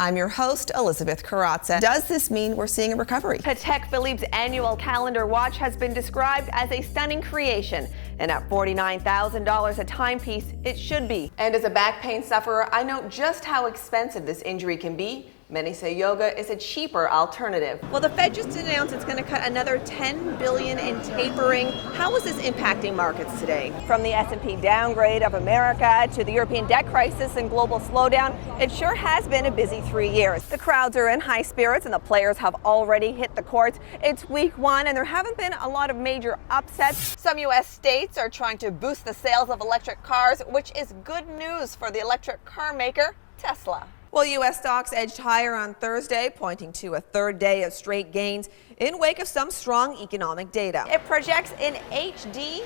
I'm your host, Elizabeth Carrazza. Does this mean we're seeing a recovery? Patek Philippe's annual calendar watch has been described as a stunning creation. And at $49,000 a timepiece, it should be. And as a back pain sufferer, I know just how expensive this injury can be. Many say yoga is a cheaper alternative. Well, the Fed just announced it's going to cut another $10 billion in tapering. How is this impacting markets today? From the S&P downgrade of America to the European debt crisis and global slowdown, it sure has been a busy 3 years. The crowds are in high spirits and the players have already hit the courts. It's week one and there haven't been a lot of major upsets. Some U.S. states are trying to boost the sales of electric cars, which is good news for the electric car maker, Tesla. Well, U.S. stocks edged higher on Thursday, pointing to a third day of straight gains in wake of some strong economic data. It projects in HD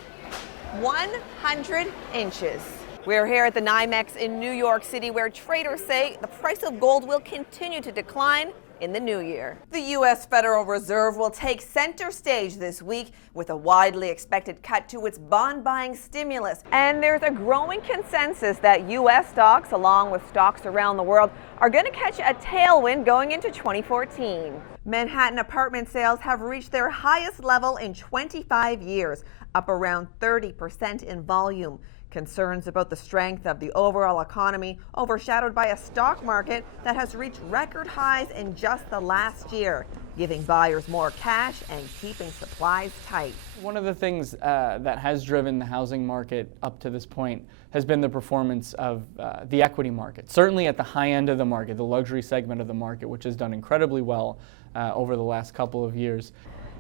100 inches. We're here at the NYMEX in New York City, where traders say the price of gold will continue to decline in the new year. The U.S. Federal Reserve will take center stage this week with a widely expected cut to its bond-buying stimulus. And there's a growing consensus that U.S. stocks, along with stocks around the world, are going to catch a tailwind going into 2014. Manhattan apartment sales have reached their highest level in 25 years, up around 30% in volume. Concerns about the strength of the overall economy overshadowed by a stock market that has reached record highs in just the last year, giving buyers more cash and keeping supplies tight. One of the things that has driven the housing market up to this point has been the performance of the equity market. Certainly at the high end of the market, the luxury segment of the market, which has done incredibly well over the last couple of years.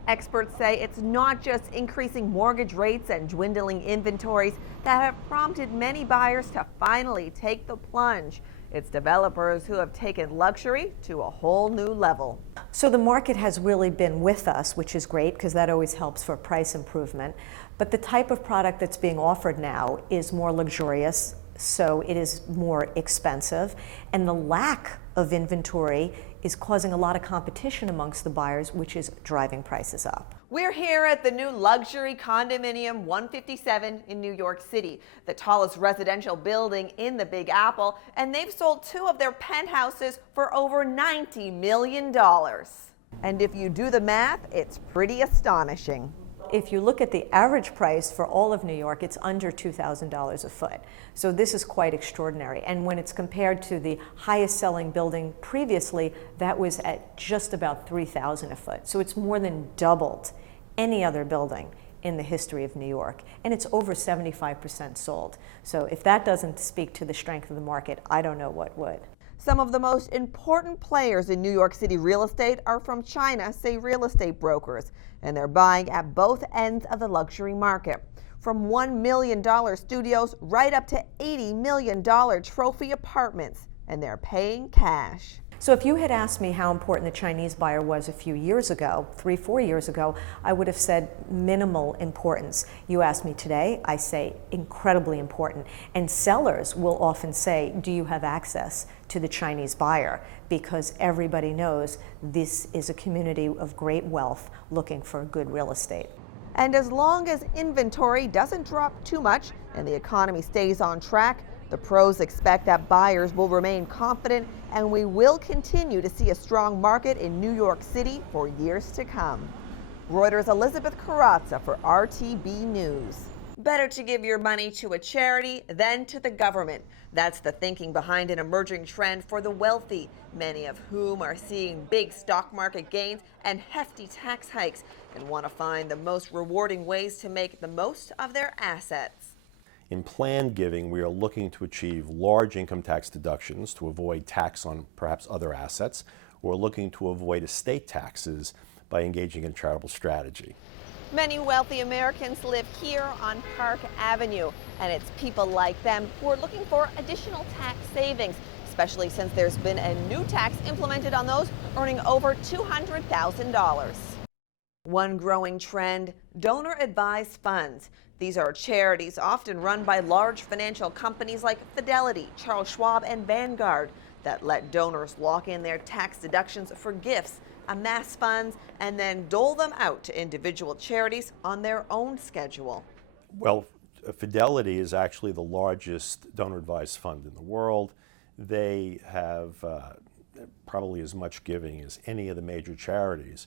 Experts say it's not just increasing mortgage rates and dwindling inventories that have prompted many buyers to finally take the plunge. It's developers who have taken luxury to a whole new level. So the market has really been with us, which is great because that always helps for price improvement. But the type of product that's being offered now is more luxurious, so it is more expensive. And the lack of inventory is causing a lot of competition amongst the buyers, which is driving prices up. We're here at the new luxury condominium 157 in New York City, the tallest residential building in the Big Apple, and they've sold 2 of their penthouses for over $90 million. And if you do the math, it's pretty astonishing. If you look at the average price for all of New York, it's under $2,000 a foot. So this is quite extraordinary. And when it's compared to the highest selling building previously, that was at just about $3,000 a foot. So it's more than doubled any other building in the history of New York. And it's over 75% sold. So if that doesn't speak to the strength of the market, I don't know what would. Some of the most important players in New York City real estate are from China, say real estate brokers, and they're buying at both ends of the luxury market. From $1 million studios right up to $80 million trophy apartments, and they're paying cash. So if you had asked me how important the Chinese buyer was a few years ago, 3-4 years ago, I would have said minimal importance. You ask me today, I say incredibly important. And sellers will often say, do you have access to the Chinese buyer? Because everybody knows this is a community of great wealth looking for good real estate. And as long as inventory doesn't drop too much and the economy stays on track, the pros expect that buyers will remain confident and we will continue to see a strong market in New York City for years to come. Reuters' Elizabeth Carrazza for RTB News. Better to give your money to a charity than to the government. That's the thinking behind an emerging trend for the wealthy, many of whom are seeing big stock market gains and hefty tax hikes and want to find the most rewarding ways to make the most of their assets. In planned giving, we are looking to achieve large income tax deductions to avoid tax on perhaps other assets. We're looking to avoid estate taxes by engaging in charitable strategy. Many wealthy Americans live here on Park Avenue, and it's people like them who are looking for additional tax savings, especially since there's been a new tax implemented on those earning over $200,000. One growing trend, donor-advised funds. These are charities often run by large financial companies like Fidelity, Charles Schwab, and Vanguard that let donors lock in their tax deductions for gifts, amass funds, and then dole them out to individual charities on their own schedule. Well, Fidelity is actually the largest donor-advised fund in the world. They have probably as much giving as any of the major charities.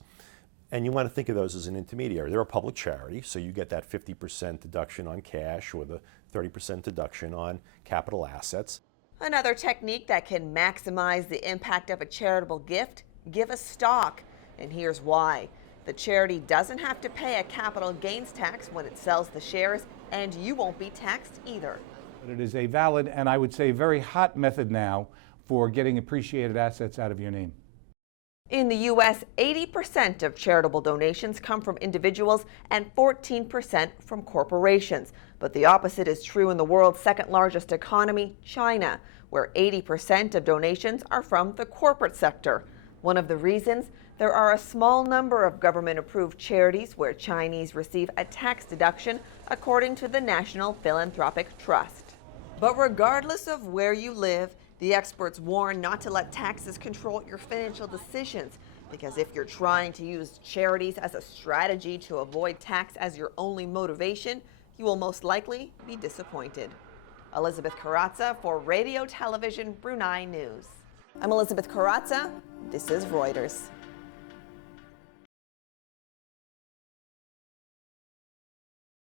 And you want to think of those as an intermediary. They're a public charity, so you get that 50% deduction on cash or the 30% deduction on capital assets. Another technique that can maximize the impact of a charitable gift: give a stock. And here's why. The charity doesn't have to pay a capital gains tax when it sells the shares, and you won't be taxed either. But it is a valid and I would say very hot method now for getting appreciated assets out of your name. In the U.S., 80% of charitable donations come from individuals and 14% from corporations. But the opposite is true in the world's second largest economy, China, where 80% of donations are from the corporate sector. One of the reasons: there are a small number of government-approved charities where Chinese receive a tax deduction, according to the National Philanthropic Trust. But regardless of where you live, the experts warn not to let taxes control your financial decisions, because if you're trying to use charities as a strategy to avoid tax as your only motivation, you will most likely be disappointed. Elizabeth Karatza for Radio Television Brunei News. I'm Elizabeth Karatza. This is Reuters.